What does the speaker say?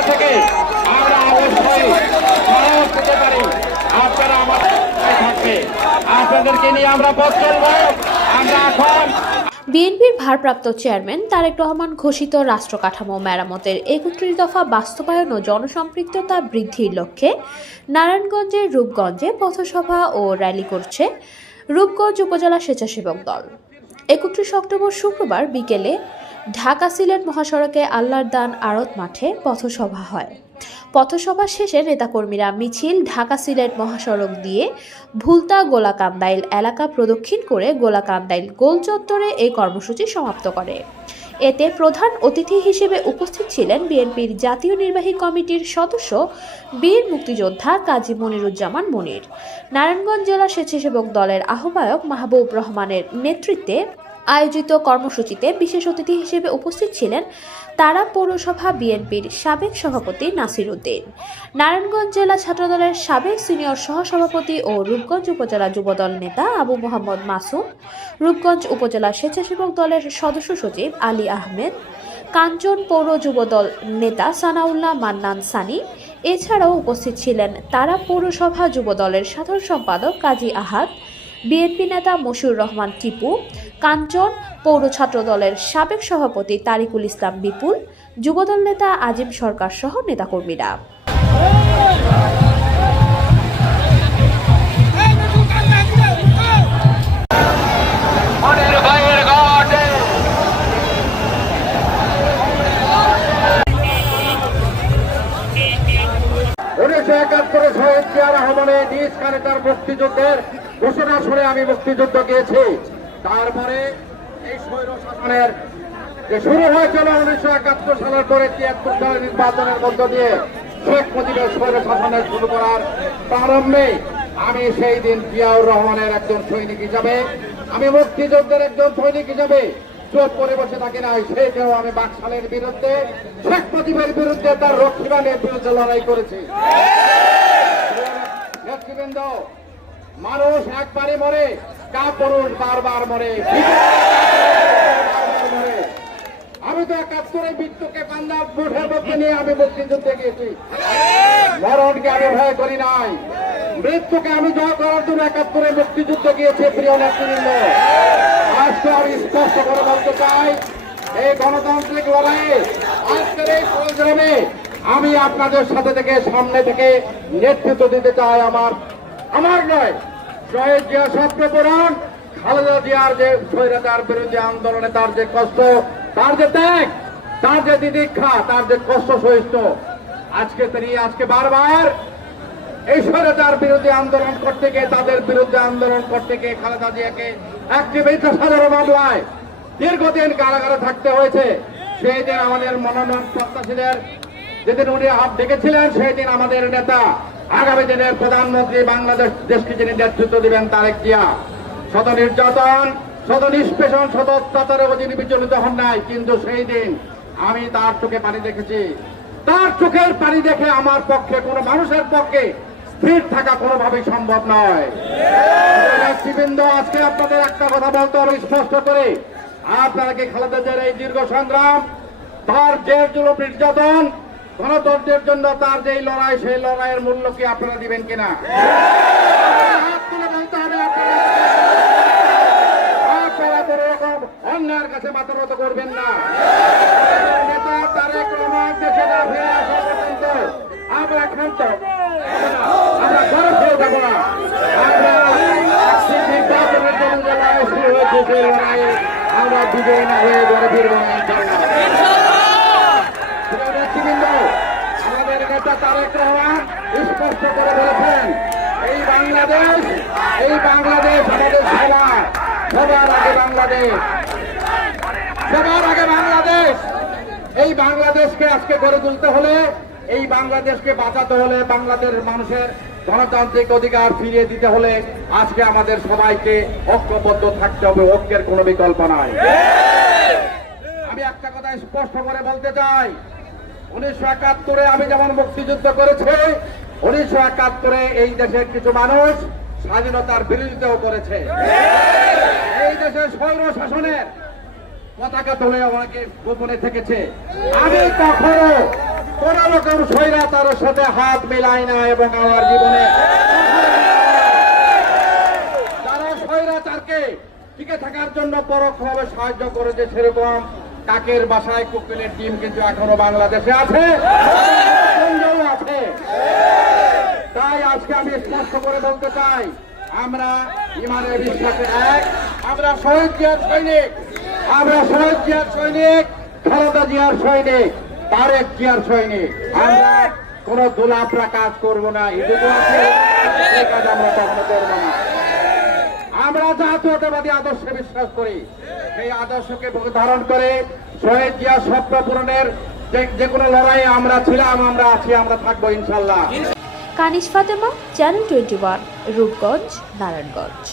জায়গা থেকে আমরা অবশ্যই সাহস দিতে পারি। আপনারা আমাদের থাকবে, আপনাদেরকে নিয়ে আমরা পথ চলবো। আমরা এখন বিএনপির ভারপ্রাপ্ত চেয়ারম্যান তারেক রহমান ঘোষিত রাষ্ট্র কাঠামো মেরামতের ৩১ দফা বাস্তবায়ন ও জনসম্পৃক্ততা বৃদ্ধির লক্ষ্যে নারায়ণগঞ্জের রূপগঞ্জে পথসভা ও র্যালি করছে রূপগঞ্জ উপজেলা স্বেচ্ছাসেবক দল। ৩১ অক্টোবর শুক্রবার বিকেলে ঢাকা সিলেট মহাসড়কে আল্লাহর দান আড়ত মাঠে পথসভা হয়। পথসভা শেষে নেতাকর্মীরা মিছিল ঢাকা সিলেট মহাসড়ক দিয়ে ভুলতা গোলাকান্দাইল এলাকা প্রদক্ষিণ করে গোলাকান্দাইল গোল চত্বরে এই কর্মসূচি সমাপ্ত করে। এতে প্রধান অতিথি হিসেবে উপস্থিত ছিলেন বিএনপির জাতীয় নির্বাহী কমিটির সদস্য বীর মুক্তিযোদ্ধা কাজী মনিরুজ্জামান মনির। নারায়ণগঞ্জ জেলা স্বেচ্ছাসেবক দলের আহ্বায়ক মাহবুব রহমানের নেতৃত্বে আয়োজিত কর্মসূচিতে বিশেষ অতিথি হিসেবে উপস্থিত ছিলেন তারা পৌরসভা বিএনপির সাবেক সভাপতি নাসির উদ্দিন, নারায়ণগঞ্জ জেলা ছাত্রদলের সাবেক সিনিয়র সহসভাপতি ও রূপগঞ্জ উপজেলা যুবদল নেতা আবু মোহাম্মদ মাসুম, রূপগঞ্জ উপজেলা স্বেচ্ছাসেবক দলের সদস্য সচিব আলী আহমেদ, কাঞ্চন পৌর যুবদল নেতা সানাউল্লাহ মান্নান সানি। এছাড়াও উপস্থিত ছিলেন তারা পৌরসভা যুবদলের সাধারণ সম্পাদক কাজী আহাদ, বিএনপি নেতা মশিউর রহমান টিপু, কাঞ্চন পৌর ছাত্র দলের সাবেক সভাপতি তারিকুল ইসলাম বিপুল, যুবদল নেতা আজিম সরকার সহ নেতাকর্মীরা। শহীদ জিয়া রহমানের নিজ কানে তার মুক্তিযুদ্ধের ঘোষণা শুনে আমি মুক্তিযুদ্ধ গিয়েছি। তারপরে এই স্বৈর শাসনের যে শুরু হয়েছিল 1971 সালের পরে 73 সালের নির্বাচনের মধ্য দিয়ে শেখ মুজিবের স্বৈর শাসনের শুরু করার প্রারম্ভে আমি সেই দিন জিয়াউর রহমানের একজন সৈনিক হিসাবে, আমি মুক্তিযুদ্ধের একজন সৈনিক হিসাবে চোখ করে বসে থাকি নাই। সেই দিনও আমি বাকশালের বিরুদ্ধে, শেখ মুজিবের বিরুদ্ধে, তার রক্ষীবাণীর বিরুদ্ধে লড়াই করেছি। নেতৃবৃন্দ, মানুষ একবারই মরে, কাপুরুষ বারবার মরে। আমি তো 71 মৃত্যুকে কান্না মুঠের মধ্যে নিয়ে আমি মুক্তিযুদ্ধে গিয়েছি। মরণকে আমি ভয় করি নাই, মৃত্যুকে আমি জয় করার জন্য 71 মুক্তিযুদ্ধ গিয়েছে। প্রিয় নেতৃবৃন্দ, আজকে আমি স্পষ্ট করে বলতে চাই, এই গণতান্ত্রিক লড়াইয়ে আজকের এই সংগ্রামে আমি আপনাদের সাথে থেকে সামনে থেকে নেতৃত্ব দিতে চাই। আমার নয়, শহীদ জিয়া স্বপ্ন পূরণ, খালেদা জিয়ার যে স্বৈরাচার বিরোধী আন্দোলনে তার যে কষ্ট, তার যে ত্যাগ, তার যে দিদীক্ষা, তার যে কষ্ট সহিষ্ণ, আজকে বারবার এই স্বৈরাচার বিরোধী আন্দোলন করতে গিয়ে, তাদের বিরুদ্ধে আন্দোলন করতে গিয়ে খালেদা জিয়াকে একটি সাধারণ মামলায় দীর্ঘদিন কারাগারে থাকতে হয়েছে। সেই দিন আমাদের মনোনয়ন প্রত্যাশীদের যেদিন উনি হাত ডেকেছিলেন, সেই দিন আমাদের নেতা, আগামী দিনের প্রধানমন্ত্রী, বাংলাদেশ দেশকে যিনি নেতৃত্ব দিবেন, তারেক জিয়া, শত নির্যাতন, শত নিষ্পেষণ, শত অত্যাচারে যিনি বিচলিত হন নাই। কিন্তু সেই দিন আমি তার চোখে পানি দেখেছি। তার চোখের পানি দেখে আমার পক্ষে, কোনো মানুষের পক্ষে স্থির থাকা কোনোভাবেই সম্ভব নয়। নেতৃবৃন্দ, আজকে আপনাদের একটা কথা বলতে হবে স্পষ্ট করে, আপনারা কি খালেদা জিয়ার এই দীর্ঘ সংগ্রাম, তার জেল জুলুম নির্যাতন, গণতন্ত্রের জন্য তার যে লড়াই, সেই লড়াইয়ের মূল্য কি আপনারা দিবেন কিনা? হাত তুলে বলতে হবে। আপনারা কোনো রকম অন্যায়ের কাছে মাথা নত করবেন না। নেতা তারেক রহমান দেশে না ফিরে আসা পর্যন্ত আমরা ক্ষান্ত, আমরা ঘরে ফিরে যাবো না। আমরা নির্বাচনের জন্য যে লড়াই শুরু হয়েছে, সেই লড়াইয়ে আমরা বিজয়ী না হয়ে ঘরে ফিরবো না। আমাদের নেতা তারেক রহমান স্পষ্ট করে বলেছেন, এই বাংলাদেশ আমাদের সবার, সবার আগে বাংলাদেশ, সবার আগে বাংলাদেশ। এই বাংলাদেশকে আজকে গড়ে তুলতে হলে, এই বাংলাদেশকে বাঁচাতে হলে, বাংলাদেশ মানুষের গণতান্ত্রিক অধিকার ফিরিয়ে দিতে হলে আজকে আমাদের সবাইকে ঐক্যবদ্ধ থাকতে হবে। ঐক্যের কোনো বিকল্প নাই। আমি একটা কথা স্পষ্ট করে বলতে চাই, 1971 আমি যেমন মুক্তিযুদ্ধ করেছি, 1971 এই দেশের কিছু মানুষ স্বাধীনতার বিরোধিতাও করেছে। এই দেশের স্বৈর শাসনের পতাকা তুলে অনেকে গোপনে থেকেছে। আমি কখনো কোন রকম স্বৈরাচারের সাথে হাত মেলাই না এবং আমার জীবনে যারা স্বৈরাচারকে টিকে থাকার জন্য পরোক্ষভাবে সাহায্য করেছে, সেরকম কাকের বাসায় কোকিলের ডিম কিন্তু এখনো বাংলাদেশে আছে, আছে। তাই আজকে আমি স্পষ্ট করে বলতে চাই, আমরা ইমানের বিশ্বাসে এক, আমরা শহীদ জিয়ার সৈনিক, আমরা শহীদ জিয়ার সৈনিক, খালেদা জিয়ার সৈনিক, তারেক জিয়ার সৈনিক। আমরা কোন দোলাপরা কাজ করব না, এটুকু আছে, এই কাজ আমরা কখনো করবো না। আমরা জাতীয়তাবাদী আদর্শে বিশ্বাস করি, সেই আদর্শকে ধারণ করে শহীদ জিয়া স্বপ্ন পূরণের যে কোনো লড়াইয়ে আমরা ছিলাম, আমরা আছি, আমরা থাকবো ইনশাল্লাহ। কানিস ফাতেমা, চ্যানেল 21, রূপগঞ্জ, নারায়ণগঞ্জ।